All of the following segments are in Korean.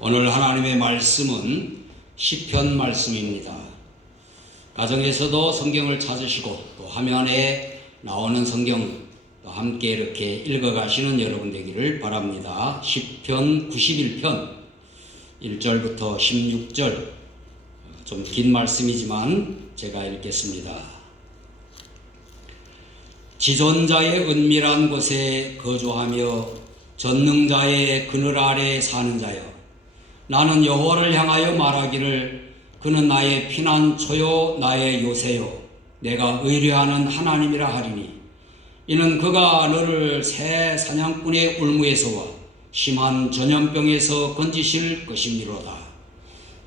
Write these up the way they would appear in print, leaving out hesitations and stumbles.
오늘 하나님의 말씀은 시편 말씀입니다. 가정에서도 성경을 찾으시고 또 화면에 나오는 성경 또 함께 이렇게 읽어가시는 여러분 되기를 바랍니다. 시편 91편 1절부터 16절, 좀 긴 말씀이지만 제가 읽겠습니다. 지존자의 은밀한 곳에 거주하며 전능자의 그늘 아래 사는 자여, 나는 여호와를 향하여 말하기를 그는 나의 피난처요 나의 요새요 내가 의뢰하는 하나님이라 하리니, 이는 그가 너를 새 사냥꾼의 울무에서와 심한 전염병에서 건지실 것이미로다.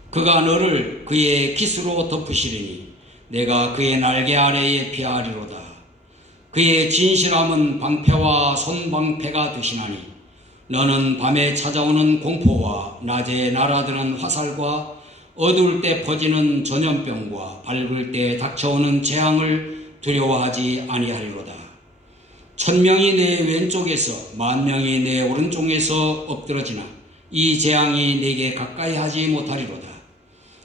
그가 너를 그의 깃으로 덮으시리니 내가 그의 날개 아래에 피하리로다. 그의 진실함은 방패와 손방패가 되시나니 너는 밤에 찾아오는 공포와 낮에 날아드는 화살과 어두울 때 퍼지는 전염병과 밝을 때 닥쳐오는 재앙을 두려워하지 아니하리로다. 1000명이 내 왼쪽에서 10,000명이 내 오른쪽에서 엎드러지나 이 재앙이 내게 가까이 하지 못하리로다.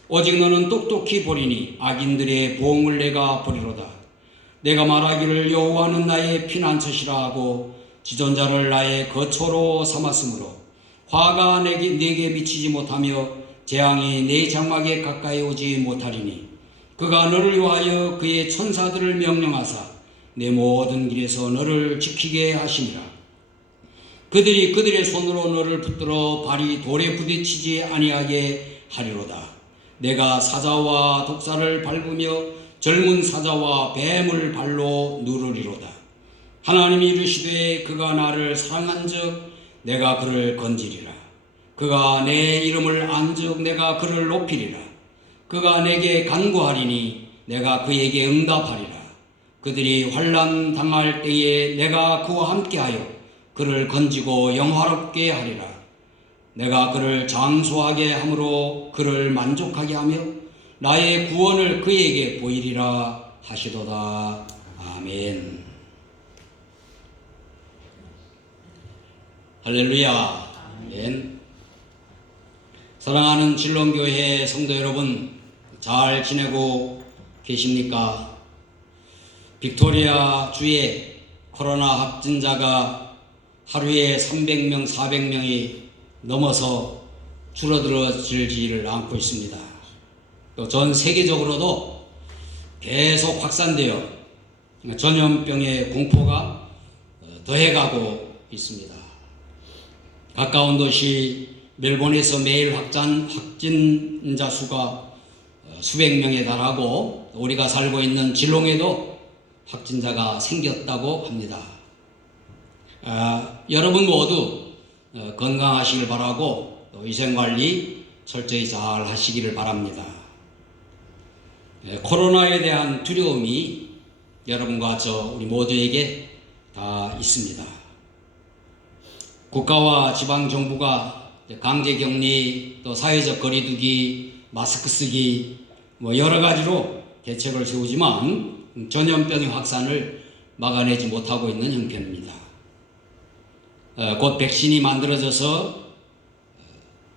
오직 너는 똑똑히 보리니 악인들의 보응을 내가 보리로다. 내가 말하기를 여호와는 나의 피난처시라 하고 지존자를 나의 거처로 삼았으므로 화가 내게 미치지 못하며 재앙이 내 장막에 가까이 오지 못하리니, 그가 너를 위하여 그의 천사들을 명령하사 내 모든 길에서 너를 지키게 하심이라. 그들이 그들의 손으로 너를 붙들어 발이 돌에 부딪히지 아니하게 하리로다. 내가 사자와 독사를 밟으며 젊은 사자와 뱀을 발로 누르리로다. 하나님이 이르시되 그가 나를 사랑한즉 내가 그를 건지리라. 그가 내 이름을 안즉 내가 그를 높이리라. 그가 내게 간구하리니 내가 그에게 응답하리라. 그들이 환난 당할 때에 내가 그와 함께하여 그를 건지고 영화롭게 하리라. 내가 그를 장수하게 함으로 그를 만족하게 하며 나의 구원을 그에게 보이리라 하시도다. 아멘. 할렐루야. 아멘. 사랑하는 진롱교회 성도 여러분, 잘 지내고 계십니까? 빅토리아 주에 코로나 확진자가 하루에 300명, 400명이 넘어서 줄어들어지지를 않고 있습니다. 또 전 세계적으로도 계속 확산되어 전염병의 공포가 더해가고 있습니다. 가까운 도시 멜본에서 매일 확진자 수가 수백 명에 달하고, 우리가 살고 있는 질롱에도 확진자가 생겼다고 합니다. 여러분 모두 건강하시길 바라고 또 위생관리 철저히 잘 하시기를 바랍니다. 코로나에 대한 두려움이 여러분과 우리 모두에게 다 있습니다. 국가와 지방정부가 강제격리, 또 사회적 거리두기, 마스크 쓰기 여러 가지로 대책을 세우지만 전염병의 확산을 막아내지 못하고 있는 형편입니다. 곧 백신이 만들어져서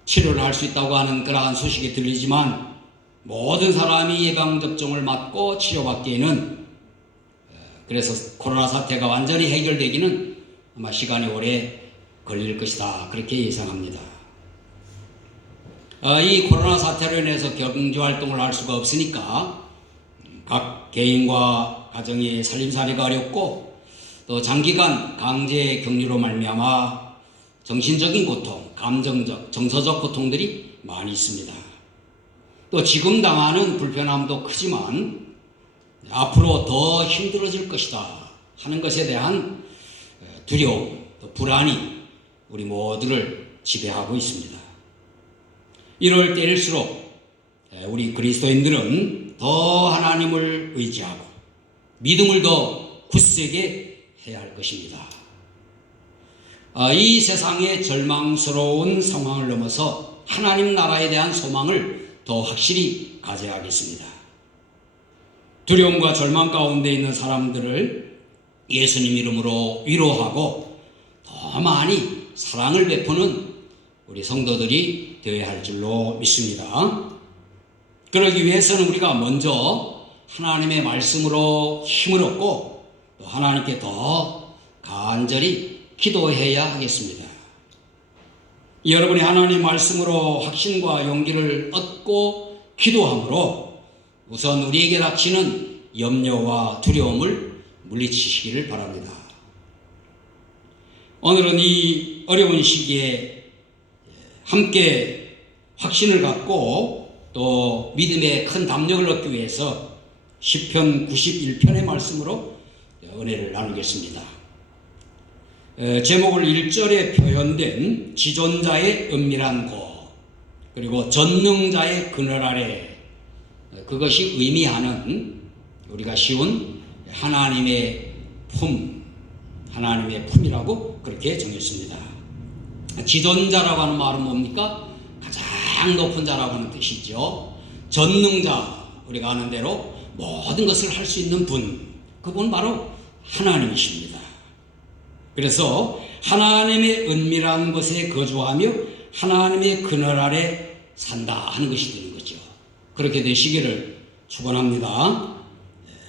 치료를 할 수 있다고 하는 그러한 소식이 들리지만 모든 사람이 예방접종을 맞고 치료받기에는, 그래서 코로나 사태가 완전히 해결되기는 아마 시간이 오래 걸릴 것이다, 그렇게 예상합니다. 이 코로나 사태로 인해서 경제활동을 할 수가 없으니까 각 개인과 가정의 살림살이가 어렵고, 또 장기간 강제 격리로 말미암아 정신적인 고통, 감정적, 정서적 고통들이 많이 있습니다. 또 지금 당하는 불편함도 크지만 앞으로 더 힘들어질 것이다 하는 것에 대한 두려움, 또 불안이 우리 모두를 지배하고 있습니다. 이럴 때일수록 우리 그리스도인들은 더 하나님을 의지하고 믿음을 더 굳세게 해야 할 것입니다. 이 세상의 절망스러운 상황을 넘어서 하나님 나라에 대한 소망을 더 확실히 가져야겠습니다. 두려움과 절망 가운데 있는 사람들을 예수님 이름으로 위로하고 더 많이 사랑을 베푸는 우리 성도들이 되어야 할 줄로 믿습니다. 그러기 위해서는 우리가 먼저 하나님의 말씀으로 힘을 얻고 또 하나님께 더 간절히 기도해야 하겠습니다. 여러분이 하나님 말씀으로 확신과 용기를 얻고 기도함으로 우선 우리에게 닥치는 염려와 두려움을 물리치시기를 바랍니다. 오늘은 이 어려운 시기에 함께 확신을 갖고 또 믿음의 큰 담력을 얻기 위해서 시편 91편의 말씀으로 은혜를 나누겠습니다. 제목을 1절에 표현된 지존자의 은밀한 곳 그리고 전능자의 그늘 아래, 그것이 의미하는 우리가 쉬운 하나님의 품, 하나님의 품이라고 그렇게 정했습니다. 지존자라고 하는 말은 뭡니까? 가장 높은 자라고 하는 뜻이죠. 전능자, 우리가 아는 대로 모든 것을 할 수 있는 분, 그분은 바로 하나님이십니다. 그래서 하나님의 은밀한 곳에 거주하며 하나님의 그늘 아래 산다 하는 것이 되는 거죠. 그렇게 되시기를 축원합니다.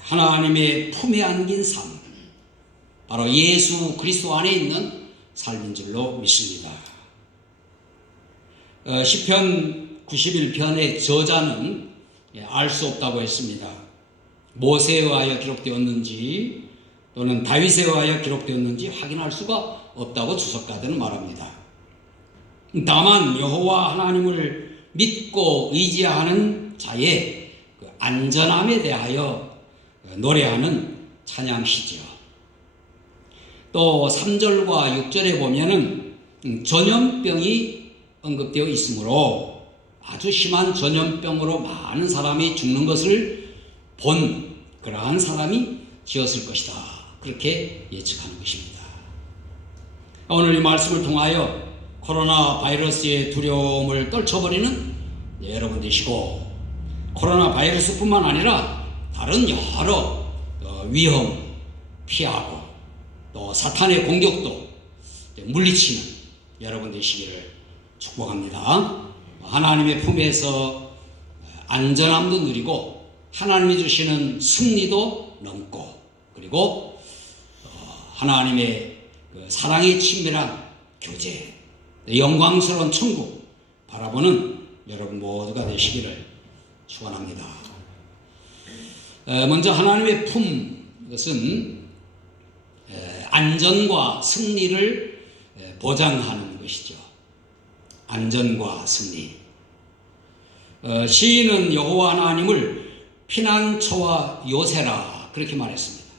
하나님의 품에 안긴 삶, 바로 예수 그리스도 안에 있는 삶인 줄로 믿습니다. 시편 91편의 저자는 알 수 없다고 했습니다. 모세에 의하여 기록되었는지 또는 다윗에 의하여 기록되었는지 확인할 수가 없다고 주석가들은 말합니다. 다만 여호와 하나님을 믿고 의지하는 자의 그 안전함에 대하여 노래하는 찬양시죠. 또 3절과 6절에 보면은 전염병이 언급되어 있으므로 아주 심한 전염병으로 많은 사람이 죽는 것을 본 그러한 사람이 지었을 것이다, 그렇게 예측하는 것입니다. 오늘 이 말씀을 통하여 코로나 바이러스의 두려움을 떨쳐버리는 여러분 되시고, 코로나 바이러스뿐만 아니라 다른 여러 위험 피하고 또 사탄의 공격도 물리치는 여러분 되시기를 축복합니다. 하나님의 품에서 안전함도 누리고 하나님이 주시는 승리도 넘고, 그리고 하나님의 사랑의 친밀한 교제, 영광스러운 천국 바라보는 여러분 모두가 되시기를 축원합니다. 먼저 하나님의 품, 이것은 안전과 승리를 보장하는 것이죠. 안전과 승리. 시인은 여호와 하나님을 피난처와 요새라 그렇게 말했습니다.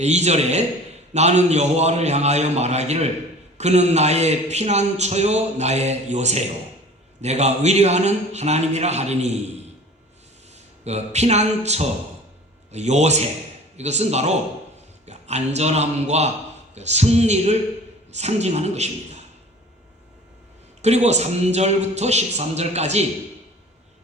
2절에 나는 여호와를 향하여 말하기를 그는 나의 피난처요 나의 요새요 내가 의뢰하는 하나님이라 하리니. 피난처, 요새, 이것은 바로 안전함과 승리를 상징하는 것입니다. 그리고 3절부터 13절까지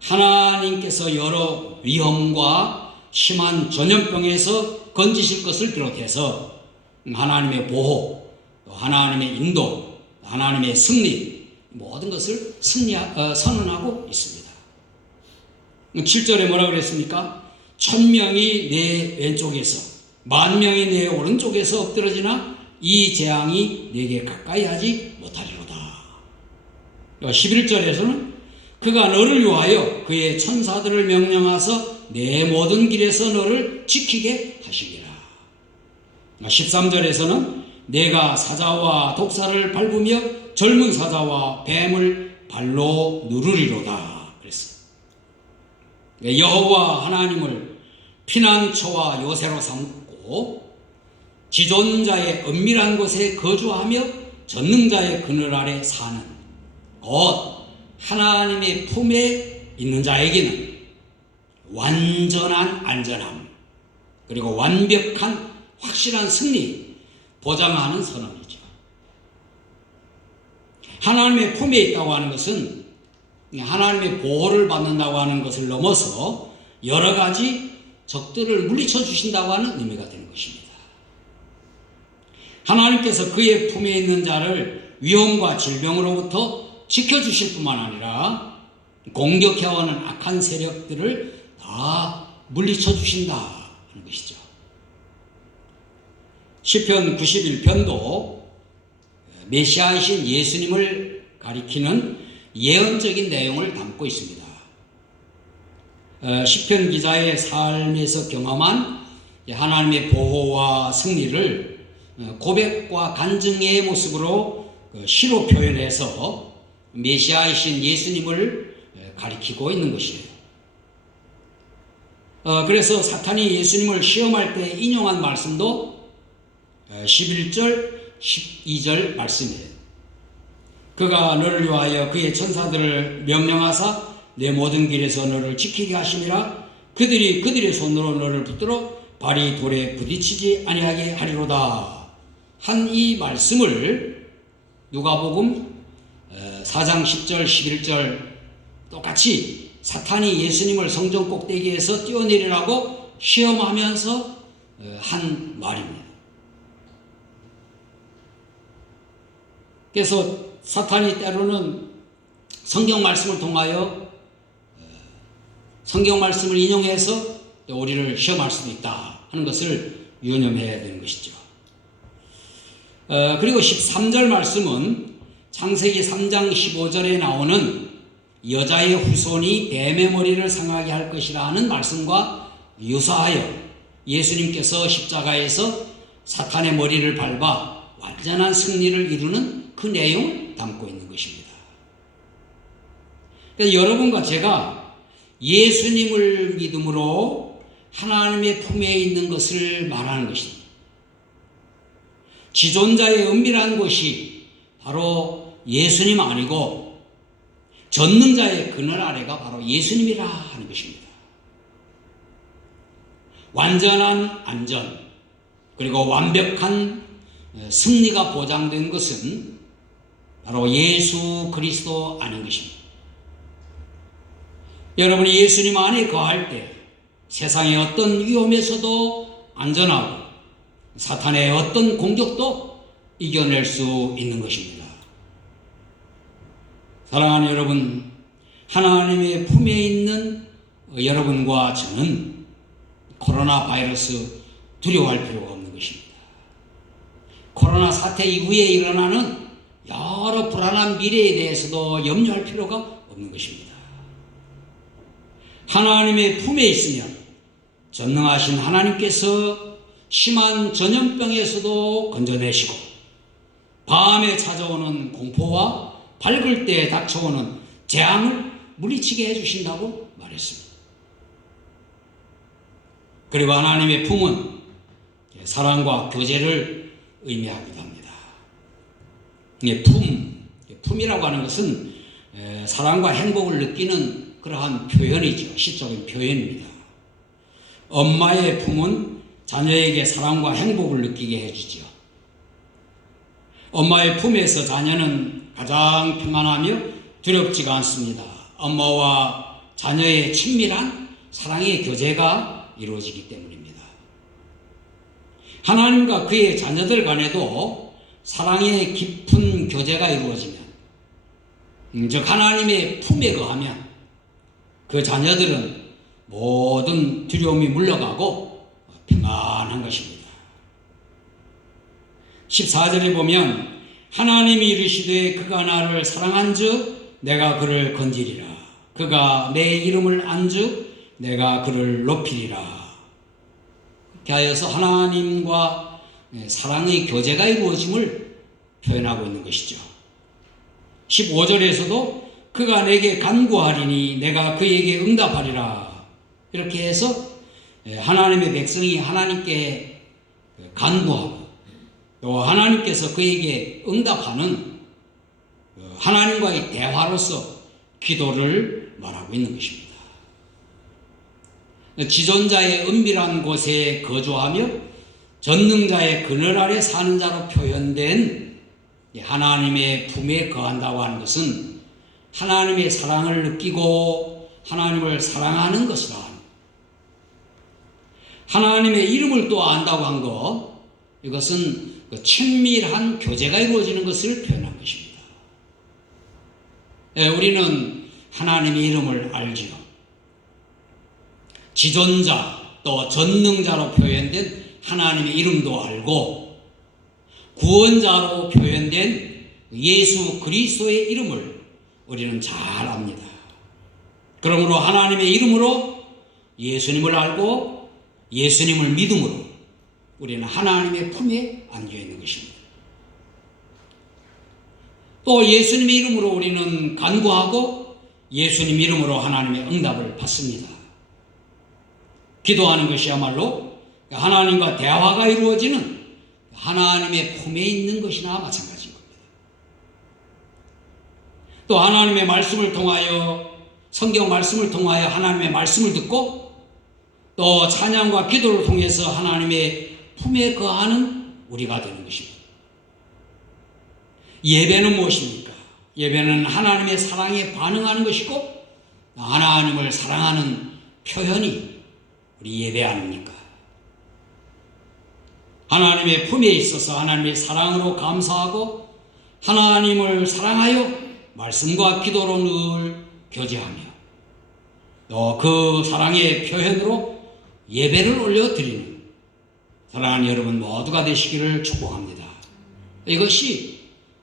하나님께서 여러 위험과 심한 전염병에서 건지실 것을 비롯해서 하나님의 보호, 하나님의 인도, 하나님의 승리, 모든 것을 선언하고 있습니다. 7절에 뭐라 그랬습니까? 1000명이 내 왼쪽에서 10,000명이 내 오른쪽에서 엎드러지나 이 재앙이 내게 가까이 하지 못하리로다. 11절에서는 그가 너를 위하여 그의 천사들을 명령하사 내 모든 길에서 너를 지키게 하시리라. 13절에서는 내가 사자와 독사를 밟으며 젊은 사자와 뱀을 발로 누르리로다 그랬어요. 여호와 하나님을 피난처와 요새로 삼고 지존자의 은밀한 곳에 거주하며 전능자의 그늘 아래 사는 곧 하나님의 품에 있는 자에게는 완전한 안전함 그리고 완벽한 확실한 승리 보장하는 선언이죠. 하나님의 품에 있다고 하는 것은 하나님의 보호를 받는다고 하는 것을 넘어서 여러 가지 적들을 물리쳐 주신다고 하는 의미가 되는 것입니다. 하나님께서 그의 품에 있는 자를 위험과 질병으로부터 지켜주실 뿐만 아니라 공격해오는 악한 세력들을 다 물리쳐 주신다 하는 것이죠. 시편 91편도 메시아이신 예수님을 가리키는 예언적인 내용을 담고 있습니다. 시편 기자의 삶에서 경험한 하나님의 보호와 승리를 고백과 간증의 모습으로 시로 표현해서 메시아이신 예수님을 가리키고 있는 것이에요. 그래서 사탄이 예수님을 시험할 때 인용한 말씀도 11절, 12절 말씀이에요. 그가 너를 위하여 그의 천사들을 명령하사 내 모든 길에서 너를 지키게 하심이라. 그들이 그들의 손으로 너를 붙들어 발이 돌에 부딪히지 아니하게 하리로다 한 이 말씀을 누가복음 4장 10절 11절 똑같이 사탄이 예수님을 성전 꼭대기에서 뛰어내리라고 시험하면서 한 말입니다. 그래서 사탄이 때로는 성경 말씀을 통하여 성경 말씀을 인용해서 우리를 시험할 수도 있다 하는 것을 유념해야 되는 것이죠. 그리고 13절 말씀은 창세기 3장 15절에 나오는 여자의 후손이 뱀의 머리를 상하게 할 것이라 하는 말씀과 유사하여 예수님께서 십자가에서 사탄의 머리를 밟아 완전한 승리를 이루는 그 내용을 담고 있는 것입니다. 그래서 여러분과 제가 예수님을 믿음으로 하나님의 품에 있는 것을 말하는 것입니다. 지존자의 은밀한 것이 바로 예수님 아니고 전능자의 그늘 아래가 바로 예수님이라 하는 것입니다. 완전한 안전 그리고 완벽한 승리가 보장된 것은 바로 예수 그리스도 아닌 것입니다. 여러분이 예수님 안에 거할 때 세상의 어떤 위험에서도 안전하고 사탄의 어떤 공격도 이겨낼 수 있는 것입니다. 사랑하는 여러분, 하나님의 품에 있는 여러분과 저는 코로나 바이러스 두려워할 필요가 없는 것입니다. 코로나 사태 이후에 일어나는 여러 불안한 미래에 대해서도 염려할 필요가 없는 것입니다. 하나님의 품에 있으면 전능하신 하나님께서 심한 전염병에서도 건져내시고 밤에 찾아오는 공포와 밝을 때 닥쳐오는 재앙을 물리치게 해주신다고 말했습니다. 그리고 하나님의 품은 사랑과 교제를 의미하기도 합니다. 품이라고 하는 것은 사랑과 행복을 느끼는 그러한 표현이죠. 시적인 표현입니다. 엄마의 품은 자녀에게 사랑과 행복을 느끼게 해주지요. 엄마의 품에서 자녀는 가장 평안하며 두렵지가 않습니다. 엄마와 자녀의 친밀한 사랑의 교제가 이루어지기 때문입니다. 하나님과 그의 자녀들 간에도 사랑의 깊은 교제가 이루어지면, 즉 하나님의 품에 거하면 그 자녀들은 모든 두려움이 물러가고 평안한 것입니다. 14절에 보면 하나님이 이르시되 그가 나를 사랑한즉 내가 그를 건지리라. 그가 내 이름을 안즉 내가 그를 높이리라. 그렇게 하여서 하나님과 사랑의 교제가 이루어짐을 표현하고 있는 것이죠. 15절에서도 그가 내게 간구하리니 내가 그에게 응답하리라. 이렇게 해서 하나님의 백성이 하나님께 간구하고 또 하나님께서 그에게 응답하는 하나님과의 대화로서 기도를 말하고 있는 것입니다. 지존자의 은밀한 곳에 거주하며 전능자의 그늘 아래 사는 자로 표현된 하나님의 품에 거한다고 하는 것은 하나님의 사랑을 느끼고 하나님을 사랑하는 것이라. 하나님의 이름을 또 안다고 한 것, 이것은 친밀한 교제가 이루어지는 것을 표현한 것입니다. 우리는 하나님의 이름을 알지요. 지존자 또 전능자로 표현된 하나님의 이름도 알고 구원자로 표현된 예수 그리스도의 이름을 우리는 잘 압니다. 그러므로 하나님의 이름으로 예수님을 알고 예수님을 믿음으로 우리는 하나님의 품에 안겨 있는 것입니다. 또 예수님의 이름으로 우리는 간구하고 예수님 이름으로 하나님의 응답을 받습니다. 기도하는 것이야말로 하나님과 대화가 이루어지는 하나님의 품에 있는 것이나 마찬가지인 겁니다. 또 하나님의 말씀을 통하여 성경 말씀을 통하여 하나님의 말씀을 듣고 또 찬양과 기도를 통해서 하나님의 품에 거하는 우리가 되는 것입니다. 예배는 무엇입니까? 예배는 하나님의 사랑에 반응하는 것이고 하나님을 사랑하는 표현이 우리 예배 아닙니까? 하나님의 품에 있어서 하나님의 사랑으로 감사하고 하나님을 사랑하여 말씀과 기도로 늘 교제하며 또 그 사랑의 표현으로 예배를 올려드리는 사랑하는 여러분 모두가 되시기를 축복합니다. 이것이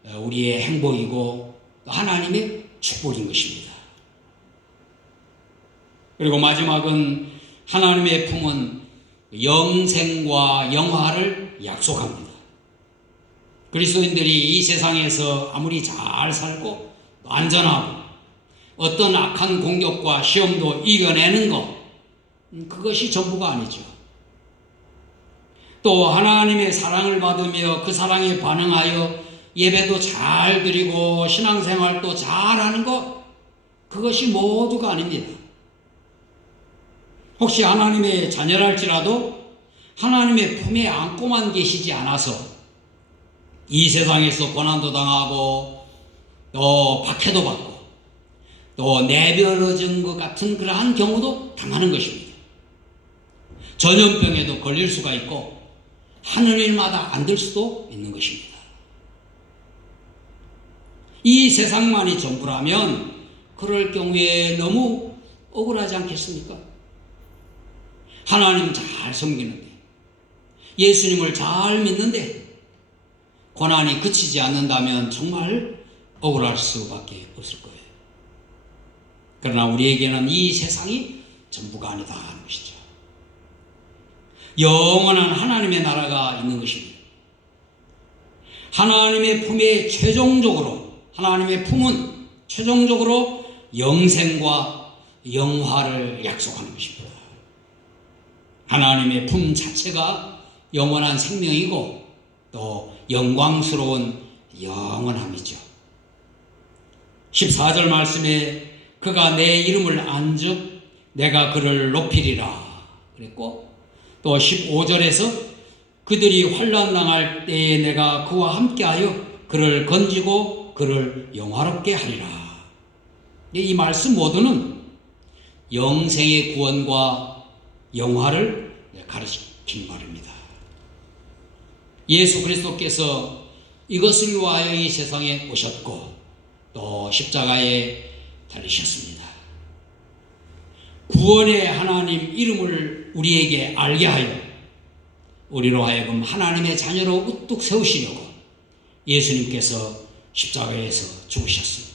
우리의 행복이고 하나님의 축복인 것입니다. 그리고 마지막은 하나님의 품은 영생과 영화를 약속합니다. 그리스도인들이 이 세상에서 아무리 잘 살고 안전하고 어떤 악한 공격과 시험도 이겨내는 것, 그것이 전부가 아니죠. 또 하나님의 사랑을 받으며 그 사랑에 반응하여 예배도 잘 드리고 신앙생활도 잘하는 것, 그것이 모두가 아닙니다. 혹시 하나님의 자녀랄지라도 하나님의 품에 안고만 계시지 않아서 이 세상에서 고난도 당하고 또 박해도 받고 또 내버려진 것 같은 그러한 경우도 당하는 것입니다. 전염병에도 걸릴 수가 있고 하는 일마다 안 될 수도 있는 것입니다. 이 세상만이 전부라면 그럴 경우에 너무 억울하지 않겠습니까? 하나님 잘 섬기는데 예수님을 잘 믿는데 고난이 그치지 않는다면 정말 억울할 수밖에 없을 거예요. 그러나 우리에게는 이 세상이 전부가 아니다 하는 것이죠. 영원한 하나님의 나라가 있는 것입니다. 하나님의 품에 최종적으로 하나님의 품은 최종적으로 영생과 영화를 약속하는 것입니다. 하나님의 품 자체가 영원한 생명이고 또 영광스러운 영원함이죠. 14절 말씀에 그가 내 이름을 안즉 내가 그를 높이리라 그랬고 또 15절에서 그들이 환난 당할 때에 내가 그와 함께하여 그를 건지고 그를 영화롭게 하리라. 이 말씀 모두는 영생의 구원과 영화를 가르친 말입니다. 예수 그리스도께서 이것을 위하여 이 세상에 오셨고 또 십자가에 달리셨습니다. 구원의 하나님 이름을 우리에게 알게 하여 우리로 하여금 하나님의 자녀로 우뚝 세우시려고 예수님께서 십자가에서 죽으셨습니다.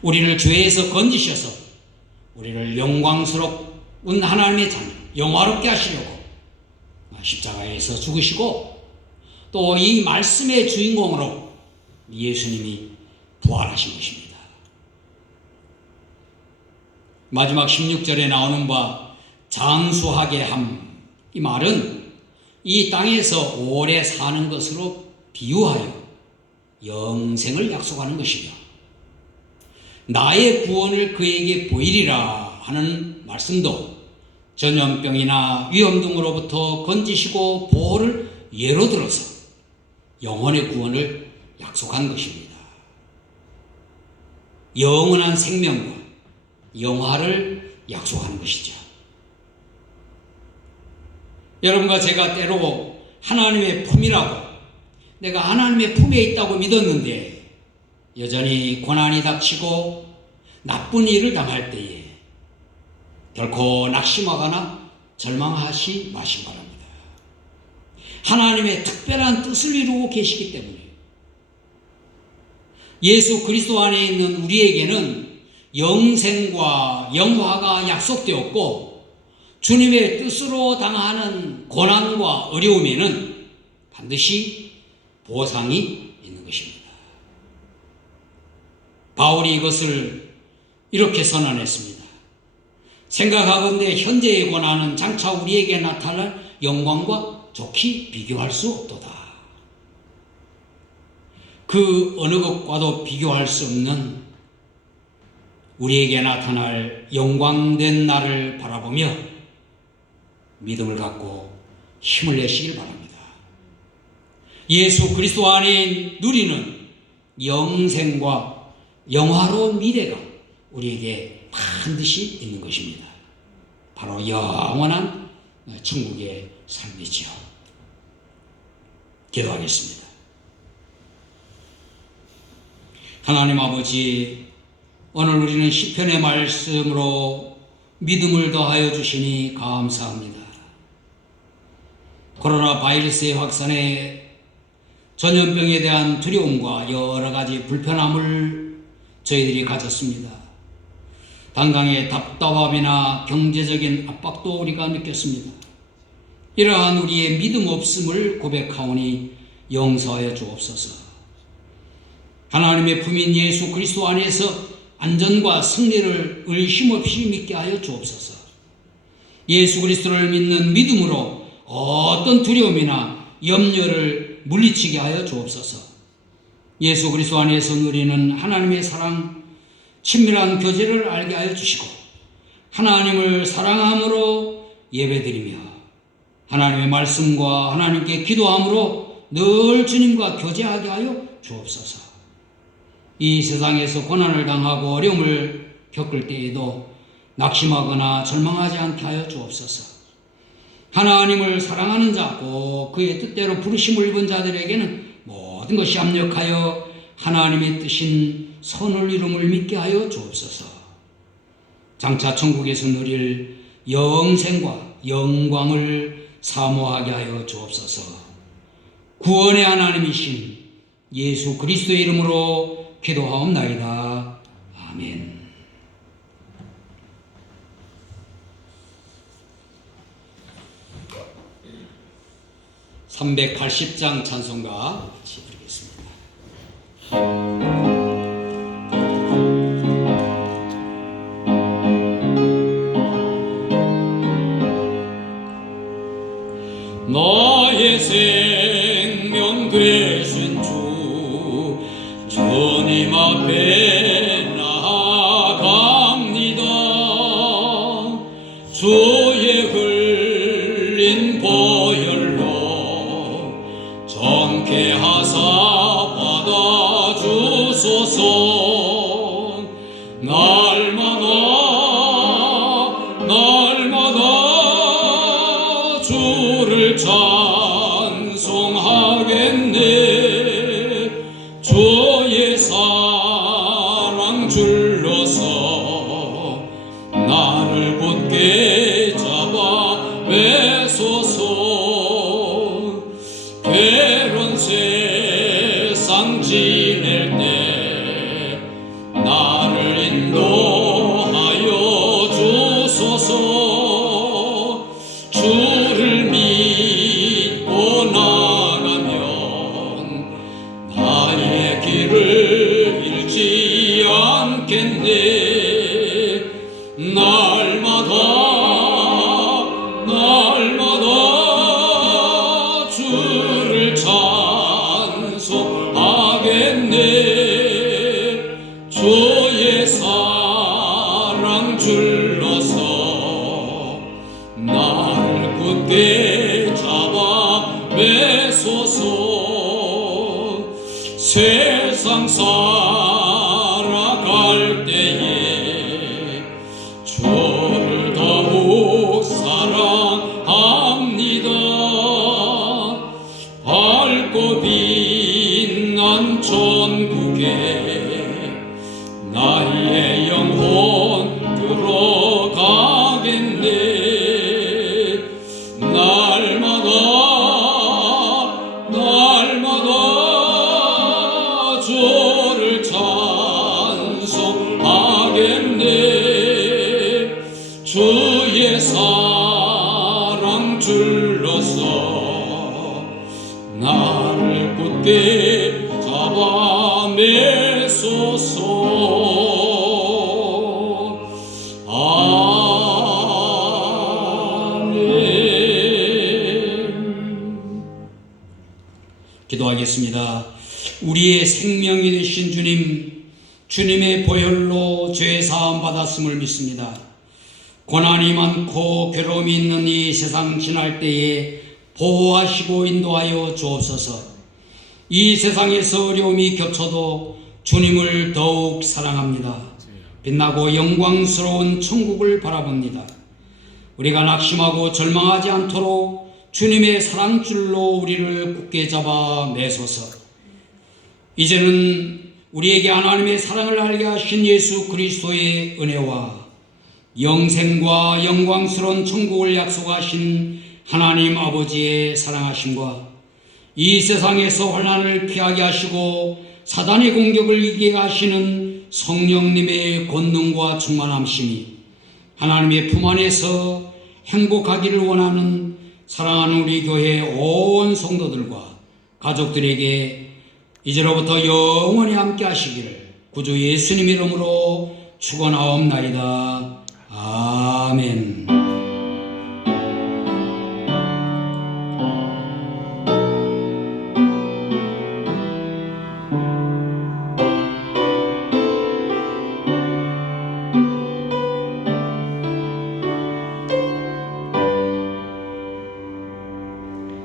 우리를 죄에서 건지셔서 우리를 영광스러운 하나님의 자녀, 영화롭게 하시려고 십자가에서 죽으시고 또 이 말씀의 주인공으로 예수님이 부활하신 것입니다. 마지막 16절에 나오는 바 장수하게 함, 이 말은 이 땅에서 오래 사는 것으로 비유하여 영생을 약속하는 것이며 나의 구원을 그에게 보이리라 하는 말씀도 전염병이나 위험 등으로부터 건지시고 보호를 예로 들어서 영혼의 구원을 약속한 것입니다. 영원한 생명과 영화를 약속하는 것이죠. 여러분과 제가 때로 하나님의 품이라고 내가 하나님의 품에 있다고 믿었는데 여전히 고난이 닥치고 나쁜 일을 당할 때에 결코 낙심하거나 절망하시 마시기 바랍니다. 하나님의 특별한 뜻을 이루고 계시기 때문에 예수 그리스도 안에 있는 우리에게는 영생과 영화가 약속되었고 주님의 뜻으로 당하는 고난과 어려움에는 반드시 보상이 있는 것입니다. 바울이 이것을 이렇게 선언했습니다. 생각하건대 현재의 고난은 장차 우리에게 나타날 영광과 좋게 비교할 수 없도다. 그 어느 것과도 비교할 수 없는 우리에게 나타날 영광된 날을 바라보며 믿음을 갖고 힘을 내시길 바랍니다. 예수 그리스도 안에 누리는 영생과 영화로운 미래가 우리에게 반드시 있는 것입니다. 바로 영원한 천국의 삶이지요. 기도하겠습니다. 하나님 아버지, 오늘 우리는 시편의 말씀으로 믿음을 더하여 주시니 감사합니다. 코로나 바이러스의 확산에 전염병에 대한 두려움과 여러 가지 불편함을 저희들이 가졌습니다. 당장의 답답함이나 경제적인 압박도 우리가 느꼈습니다. 이러한 우리의 믿음 없음을 고백하오니 용서하여 주옵소서. 하나님의 품인 예수 그리스도 안에서 안전과 승리를 의심 없이 믿게 하여 주옵소서. 예수 그리스도를 믿는 믿음으로 어떤 두려움이나 염려를 물리치게 하여 주옵소서. 예수 그리스도 안에서 누리는 하나님의 사랑, 친밀한 교제를 알게 하여 주시고 하나님을 사랑함으로 예배드리며 하나님의 말씀과 하나님께 기도함으로 늘 주님과 교제하게 하여 주옵소서. 이 세상에서 고난을 당하고 어려움을 겪을 때에도 낙심하거나 절망하지 않게 하여 주옵소서. 하나님을 사랑하는 자, 꼭 그의 뜻대로 부르심을 입은 자들에게는 모든 것이 합력하여 하나님의 뜻인 선을 이룸을 믿게 하여 주옵소서. 장차 천국에서 누릴 영생과 영광을 사모하게 하여 주옵소서. 구원의 하나님이신 예수 그리스도의 이름으로 기도하옵나이다. 아멘. 380장 찬송가 같이 부르겠습니다. 나의 생명 되신 주, 주님 앞에 나아갑니다. 주의 흘린 보혈로 정케하사 받아주소서. 날마다 주를 찬송하겠네. 주의 사랑 줄로서 나를 굳게 잡아 매소서. 괴로운 세상 지낼 때 나를 인도하여 주소서. 주를 믿고 나가면 나의 길을 잃지 않겠네. 날마다 주를 찬송하겠네. 주의 사랑 줄로서 나를 굳게 잡아 매소서. 세상 살아갈 때에 주를 더욱 사랑합니다. 밝고 빛난 천국에 기도하겠습니다. 우리의 생명이 되신 주님, 주님의 보혈로 죄 사함 받았음을 믿습니다. 고난이 많고 괴로움이 있는 이 세상 지날 때에 보호하시고 인도하여 주옵소서. 이 세상에서 어려움이 겹쳐도 주님을 더욱 사랑합니다. 빛나고 영광스러운 천국을 바라봅니다. 우리가 낙심하고 절망하지 않도록 주님의 사랑줄로 우리를 굳게 잡아 매소서. 이제는 우리에게 하나님의 사랑을 알게 하신 예수 그리스도의 은혜와 영생과 영광스러운 천국을 약속하신 하나님 아버지의 사랑하심과 이 세상에서 환난을 피하게 하시고 사단의 공격을 이기게 하시는 성령님의 권능과 충만함심이 하나님의 품 안에서 행복하기를 원하는 사랑하는 우리 교회 온 성도들과 가족들에게 이제로부터 영원히 함께 하시기를 구주 예수님 이름으로 축원하옵나이다. 아멘.